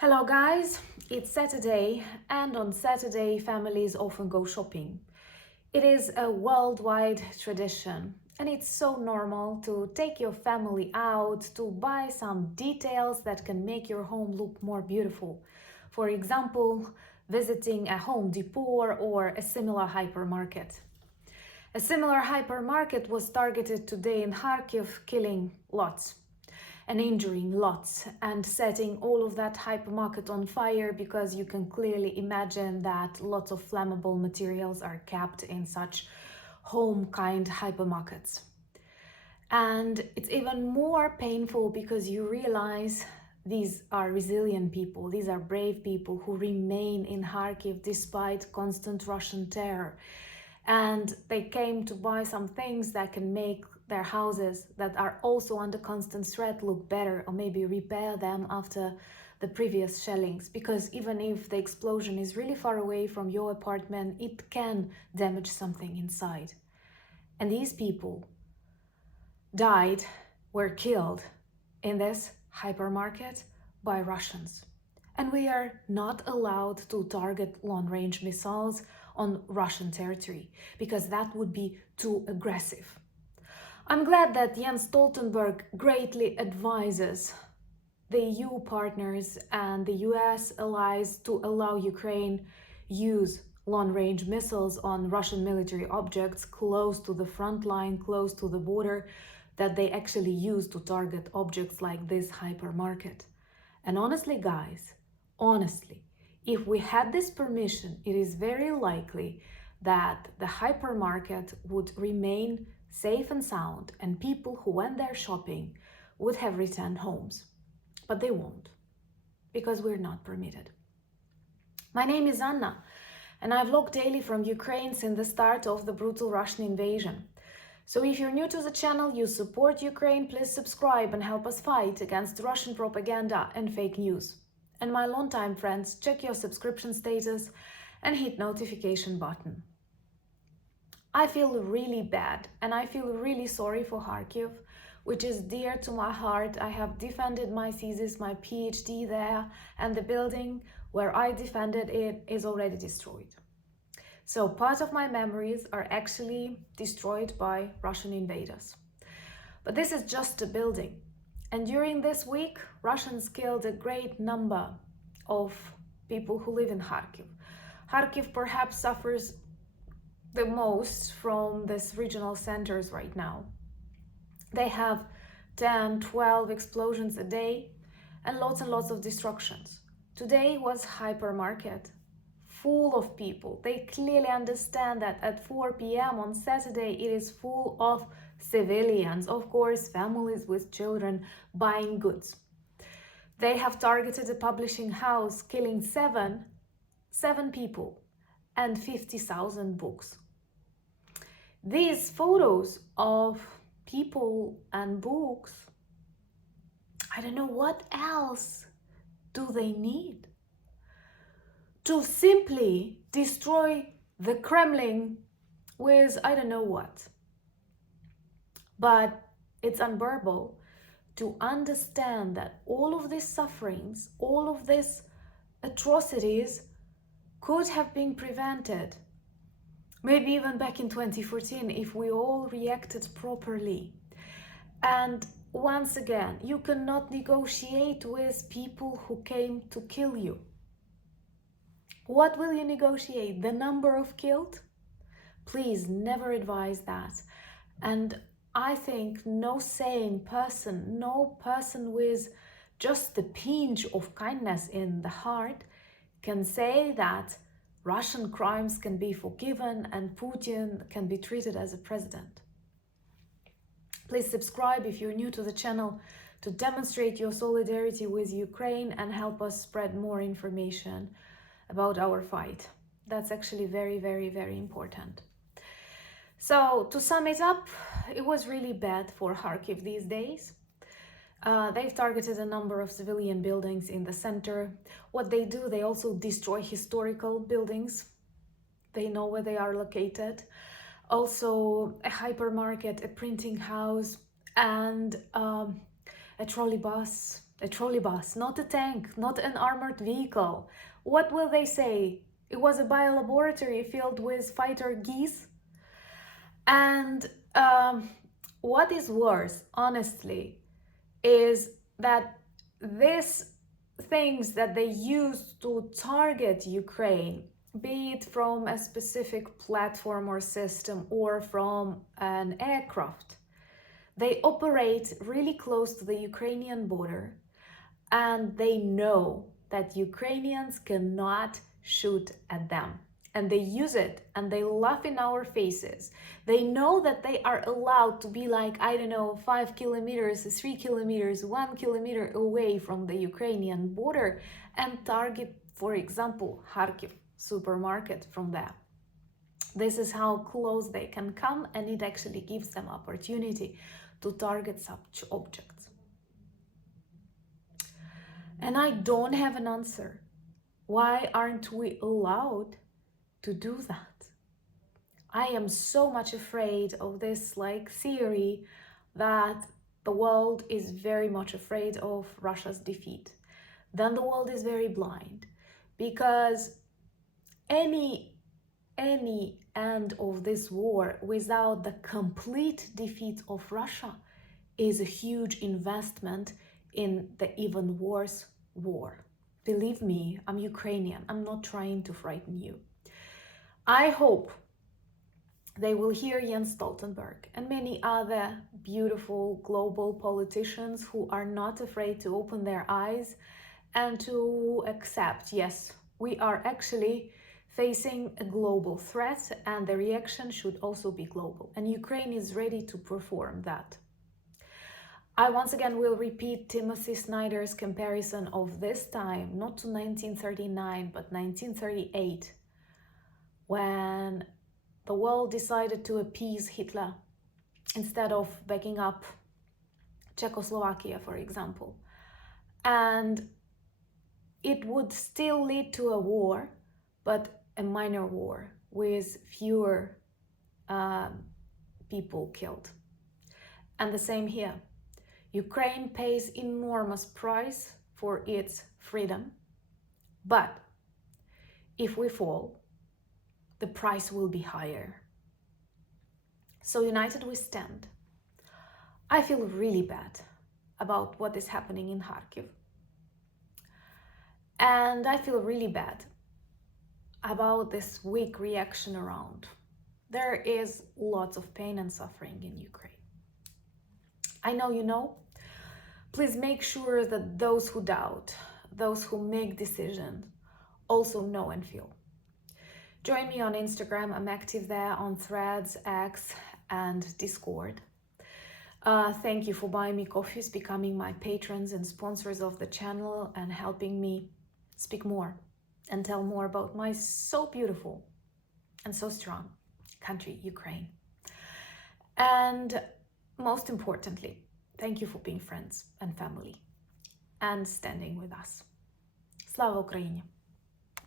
Hello guys, it's Saturday and on Saturday families often go shopping. It is a worldwide tradition and it's so normal to take your family out to buy some details that can make your home look more beautiful. For example, visiting a Home Depot or a similar hypermarket. A similar hypermarket was targeted today in Kharkiv, killing lots and injuring lots and setting all of that hypermarket on fire because you can clearly imagine that lots of flammable materials are kept in such home kind hypermarkets. And it's even more painful because you realize these are resilient people, these are brave people who remain in Kharkiv despite constant Russian terror. And they came to buy some things that can make their houses that are also under constant threat look better, or maybe repair them after the previous shellings, because even if the explosion is really far away from your apartment, it can damage something inside. And these people died, were killed in this hypermarket by Russians. And we are not allowed to target long-range missiles on Russian territory because that would be too aggressive. I'm glad that Jens Stoltenberg greatly advises the EU partners and the US allies to allow Ukraine use long-range missiles on Russian military objects close to the front line, close to the border, that they actually use to target objects like this hypermarket. And honestly, guys, honestly, if we had this permission, it is very likely that the hypermarket would remain safe and sound and people who went there shopping would have returned homes. But they won't, because we're not permitted. My name is Anna, and I vlog daily from Ukraine since the start of the brutal Russian invasion. So if you're new to the channel, you support Ukraine, please subscribe and help us fight against Russian propaganda and fake news. And my longtime friends, check your subscription status and hit notification button. I feel really bad and I feel really sorry for Kharkiv, which is dear to my heart. I have defended my thesis, my PhD there, and the building where I defended it is already destroyed. So part of my memories are actually destroyed by Russian invaders. But this is just a building. And during this week, Russians killed a great number of people who live in Kharkiv. Kharkiv perhaps suffers the most from these regional centers right now. They have 10, 12 explosions a day and lots of destructions. Today was hypermarket, full of people. They clearly understand that at 4 p.m. on Saturday, it is full of civilians, of course, families with children buying goods. They have targeted a publishing house, killing seven people and 50,000 books. These photos of people and books, I don't know what else do they need to simply destroy the Kremlin with I don't know what. But it's unbearable to understand that all of these sufferings, all of these atrocities could have been prevented. Maybe even back in 2014 if we all reacted properly. And once again, you cannot negotiate with people who came to kill you. What will you negotiate? The number of killed? Please never advise that. And I think no sane person, no person with just the pinch of kindness in the heart can say that Russian crimes can be forgiven and Putin can be treated as a president. Please subscribe if you're new to the channel to demonstrate your solidarity with Ukraine and help us spread more information about our fight. That's actually very important. So to sum it up, it was really bad for Kharkiv these days. They've targeted a number of civilian buildings in the center. What they do, they also destroy historical buildings. They know where they are located. Also a hypermarket, a printing house, and a trolley bus a trolley bus, not a tank, not an armored vehicle. What will they say? It was a biolaboratory filled with fighter geese? And what is worse, honestly, is that these things that they use to target Ukraine, be it from a specific platform or system or from an aircraft, they operate really close to the Ukrainian border, and they know that Ukrainians cannot shoot at them. And they use it and they laugh in our faces. They know that they are allowed to be like, I don't know, 5 kilometers, 3 kilometers, 1 kilometer away from the Ukrainian border and target, for example, Kharkiv supermarket from there. This is how close they can come, and it actually gives them opportunity to target such objects. And I don't have an answer. Why aren't we allowed to do that? I am so much afraid of this theory that the world is very much afraid of Russia's defeat. Then the world is very blind, because any end of this war without the complete defeat of Russia is a huge investment in the even worse war. Believe me, I'm Ukrainian. I'm not trying to frighten you. I hope they will hear Jens Stoltenberg and many other beautiful global politicians who are not afraid to open their eyes and to accept, yes, we are actually facing a global threat, and the reaction should also be global. And Ukraine is ready to perform that. I once again will repeat Timothy Snyder's comparison of this time, not to 1939, but 1938, when the world decided to appease Hitler instead of backing up Czechoslovakia, for example. And it would still lead to a war, but a minor war with fewer people killed. And the same here. Ukraine pays enormous price for its freedom, but if we fall, the price will be higher. So united we stand. I feel really bad about what is happening in Kharkiv. And I feel really bad about this weak reaction around. There is lots of pain and suffering in Ukraine. I know you know. Please make sure that those who doubt, those who make decisions, also know and feel. Join me on Instagram. I'm active there on Threads, X, and Discord. Thank you for buying me coffees, becoming my patrons and sponsors of the channel, and helping me speak more and tell more about my so beautiful and so strong country, Ukraine. And most importantly, thank you for being friends and family and standing with us. Slava Ukraini!